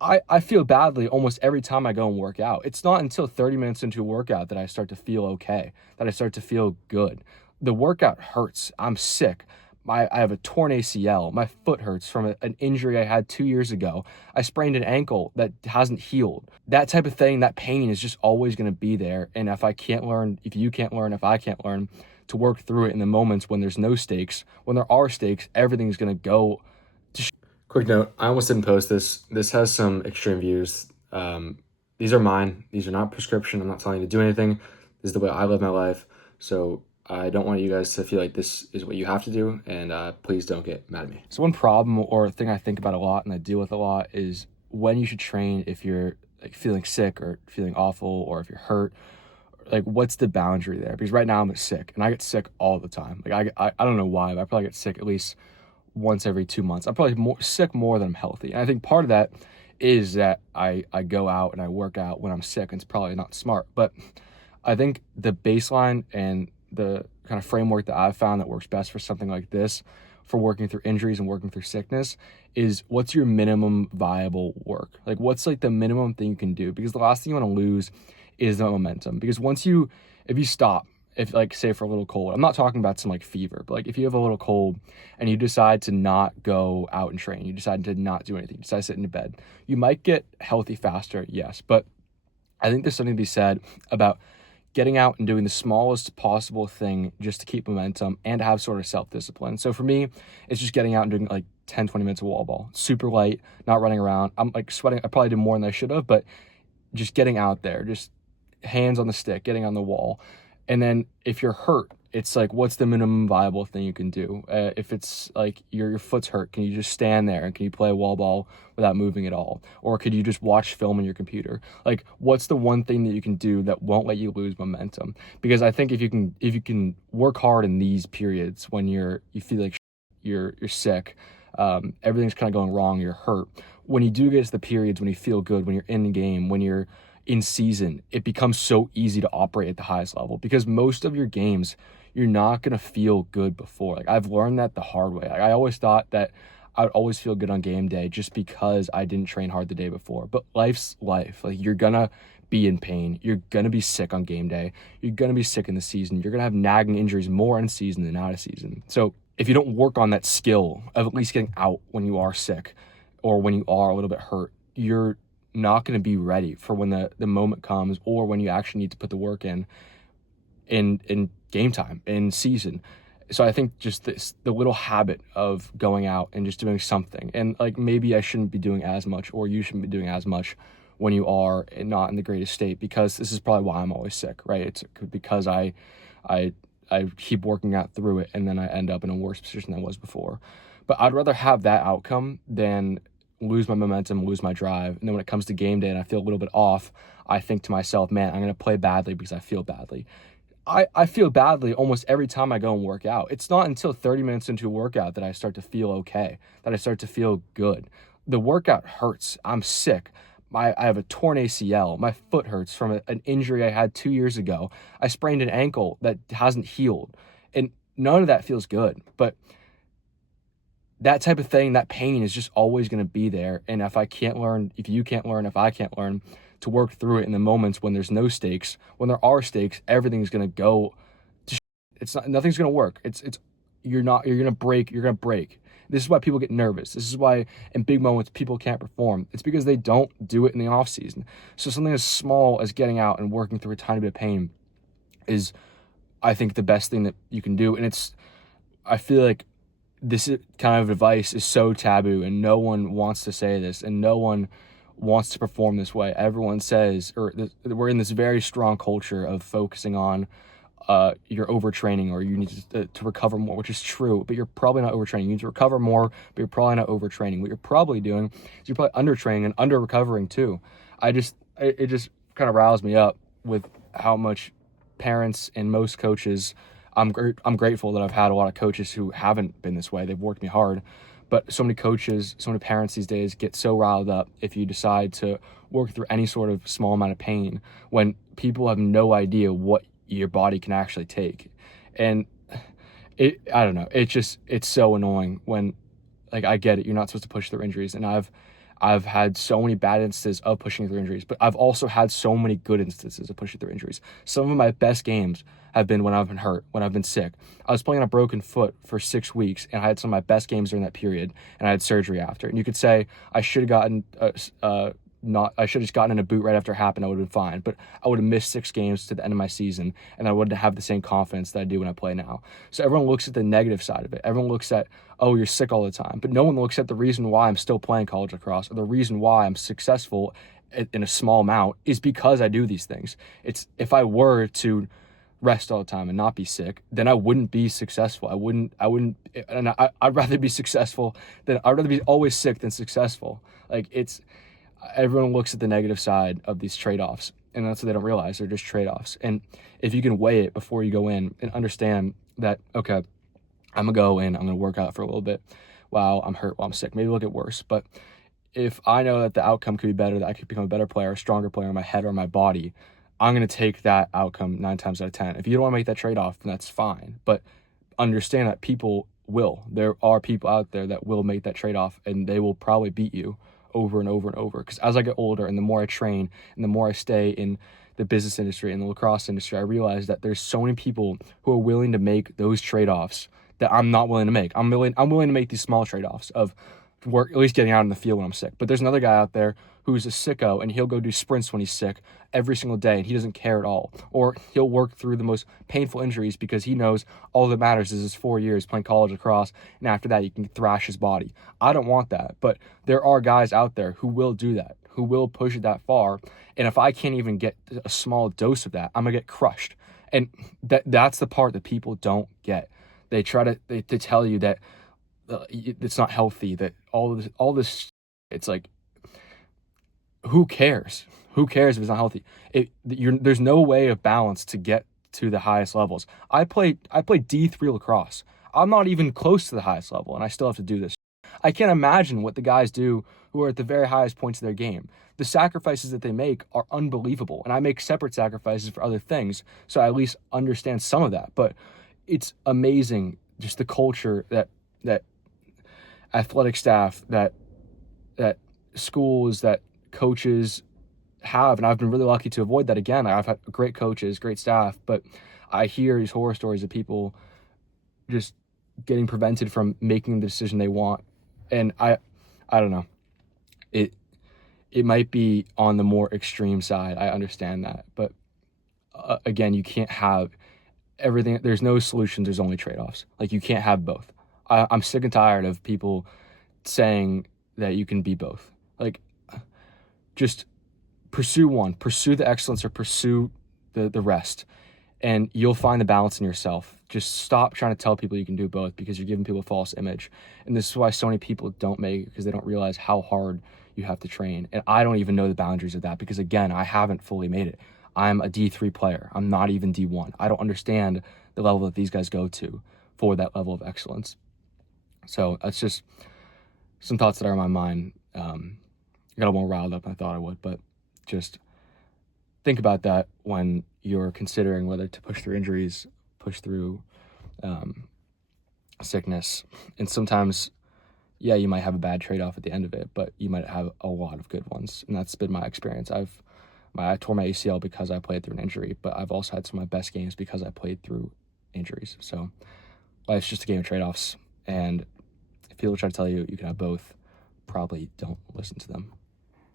I feel badly almost every time I go and work out. It's not until 30 minutes into a workout that I start to feel okay, that I start to feel good. The workout hurts. I'm sick. I have a torn ACL. My foot hurts from an injury I had 2 years ago. I sprained an ankle that hasn't healed. That type of thing, that pain is just always going to be there. And if I can't learn, if you can't learn, if I can't learn to work through it in the moments when there's no stakes, when there are stakes, everything's going to go. Quick note, I almost didn't post this. This has some extreme views. These are mine. These are not prescription. I'm not telling you to do anything. This is the way I live my life. So I don't want you guys to feel like this is what you have to do, and please don't get mad at me. So one problem or thing I think about a lot and I deal with a lot is when you should train if you're like feeling sick or feeling awful or if you're hurt. Like, what's the boundary there? Because right now I'm sick, and I get sick all the time. Like, I don't know why, but I probably get sick at least once every 2 months. I'm probably sick more than I'm healthy. And I think part of that is that I go out and I work out when I'm sick, and it's probably not smart. But I think the baseline and the kind of framework that I've found that works best for something like this, for working through injuries and working through sickness, is what's your minimum viable work? Like, what's like the minimum thing you can do? Because the last thing you want to lose is the momentum. Because if you stop, if like say for a little cold, I'm not talking about some like fever, but like if you have a little cold and you decide to not go out and train, you decide to not do anything, you decide to sit in your bed, you might get healthy faster, yes. But I think there's something to be said about getting out and doing the smallest possible thing just to keep momentum and have sort of self-discipline. So for me, it's just getting out and doing like 10, 20 minutes of wall ball, super light, not running around. I'm like sweating. I probably did more than I should have, but just getting out there, just hands on the stick, getting on the wall. And then if you're hurt, it's like, what's the minimum viable thing you can do? If it's like your foot's hurt, can you just stand there and can you play wall ball without moving at all? Or could you just watch film on your computer? Like, what's the one thing that you can do that won't let you lose momentum? Because I think if you can work hard in these periods when you feel like you're sick, everything's kind of going wrong, you're hurt. When you do get to the periods when you feel good, when you're in the game, when you're in season, it becomes so easy to operate at the highest level because most of your games, you're not going to feel good before. Like, I've learned that the hard way. Like, I always thought that I would always feel good on game day just because I didn't train hard the day before. But life's life. Like, you're going to be in pain. You're going to be sick on game day. You're going to be sick in the season. You're going to have nagging injuries more in season than out of season. So if you don't work on that skill of at least getting out when you are sick or when you are a little bit hurt, you're not going to be ready for when the moment comes or when you actually need to put the work in game time, in season. So I think just the little habit of going out and just doing something, and like maybe I shouldn't be doing as much or you shouldn't be doing as much when you are not in the greatest state, because this is probably why I'm always sick, right? It's because I keep working out through it and then I end up in a worse position than I was before. But I'd rather have that outcome than lose my momentum, lose my drive. And then when it comes to game day and I feel a little bit off, I think to myself, man, I'm going to play badly because I feel badly. I feel badly almost every time I go and work out. It's not until 30 minutes into a workout that I start to feel okay, that I start to feel good. The workout hurts. I'm sick. I have a torn ACL. My foot hurts from an injury I had 2 years ago. I sprained an ankle that hasn't healed. And none of that feels good. But that type of thing, that pain is just always going to be there. And if I can't learn, if you can't learn, if I can't learn to work through it in the moments when there's no stakes, when there are stakes, everything's going to go to nothing's going to work. You're going to break. This is why people get nervous. This is why in big moments people can't perform. It's because they don't do it in the off season. So something as small as getting out and working through a tiny bit of pain is, I think, the best thing that you can do. And I feel like this kind of advice is so taboo and no one wants to say this and no one wants to perform this way. Everyone says, we're in this very strong culture of focusing on you're overtraining or you need to recover more, which is true, but you're probably not overtraining. You need to recover more, but you're probably not overtraining. What you're probably doing is you're probably undertraining and under recovering too. It just kind of riles me up with how much parents and most coaches. I'm grateful that I've had a lot of coaches who haven't been this way. They've worked me hard. But so many coaches, so many parents these days get so riled up if you decide to work through any sort of small amount of pain when people have no idea what your body can actually take. And I don't know, it's so annoying when, like, I get it, you're not supposed to push through injuries. And I've I've had so many bad instances of pushing through injuries, but I've also had so many good instances of pushing through injuries. Some of my best games have been when I've been hurt, when I've been sick. I was playing on a broken foot for 6 weeks, and I had some of my best games during that period, and I had surgery after. And you could say I should have gotten not I should have just gotten in a boot right after it happened. I would have been fine, but I would have missed 6 games to the end of my season, and I wouldn't have the same confidence that I do when I play now. So everyone looks at the negative side of it. Everyone looks at, oh, you're sick all the time, but no one looks at the reason why I'm still playing college lacrosse, or the reason why I'm successful in a small amount is because I do these things. It's if I were to rest all the time and not be sick, then I wouldn't be successful. And I'd rather be successful I'd rather be always sick than successful. Like, it's, everyone looks at the negative side of these trade-offs, and that's what they don't realize. They're just trade-offs. And if you can weigh it before you go in and understand that, okay, I'm gonna go in, I'm gonna work out for a little bit while I'm hurt, while I'm sick, maybe it'll get worse, but if I know that the outcome could be better, that I could become a better player, a stronger player in my head or my body, I'm going to take that outcome 9 times out of 10. If you don't want to make that trade-off, then that's fine. But understand that people will. There are people out there that will make that trade-off, and they will probably beat you over and over and over. Because as I get older and the more I train and the more I stay in the business industry and the lacrosse industry, I realize that there's so many people who are willing to make those trade-offs that I'm not willing to make. I'm willing to make these small trade-offs of work, at least getting out in the field when I'm sick. But there's another guy out there who's a sicko, and he'll go do sprints when he's sick every single day, and he doesn't care at all. Or he'll work through the most painful injuries because he knows all that matters is his 4 years playing college lacrosse, and after that he can thrash his body. I don't want that, but there are guys out there who will do that, who will push it that far, and if I can't even get a small dose of that, I'm gonna get crushed. And that's the part that people don't get. They try to tell you that it's not healthy, that all this, it's like, who cares? Who cares if it's not healthy? There's no way of balance to get to the highest levels. I played D3 lacrosse. I'm not even close to the highest level, and I still have to do this. I can't imagine what the guys do who are at the very highest points of their game. The sacrifices that they make are unbelievable, and I make separate sacrifices for other things, so I at least understand some of that. But it's amazing, just the culture that athletic staff, that schools, that coaches have, and I've been really lucky to avoid that. Again, I've had great coaches, great staff, but I hear these horror stories of people just getting prevented from making the decision they want, and I don't know. It might be on the more extreme side. I understand that, but again, you can't have everything. There's no solution. There's only trade-offs. Like, you can't have both. I'm sick and tired of people saying that you can be both. Like, just pursue one, pursue the excellence, or pursue the rest, and you'll find the balance in yourself. Just stop trying to tell people you can do both, because you're giving people a false image. And this is why so many people don't make it, because they don't realize how hard you have to train. And I don't even know the boundaries of that, because again, I haven't fully made it. I'm a D3 player. I'm not even D1. I don't understand the level that these guys go to for that level of excellence. So that's just some thoughts that are in my mind. I got a little more riled up than I thought I would, but just think about that when you're considering whether to push through injuries, push through sickness. And sometimes, yeah, you might have a bad trade-off at the end of it, but you might have a lot of good ones. And that's been my experience. I tore my ACL because I played through an injury, but I've also had some of my best games because I played through injuries. So life's just a game of trade-offs. And if people try to tell you you can have both, probably don't listen to them.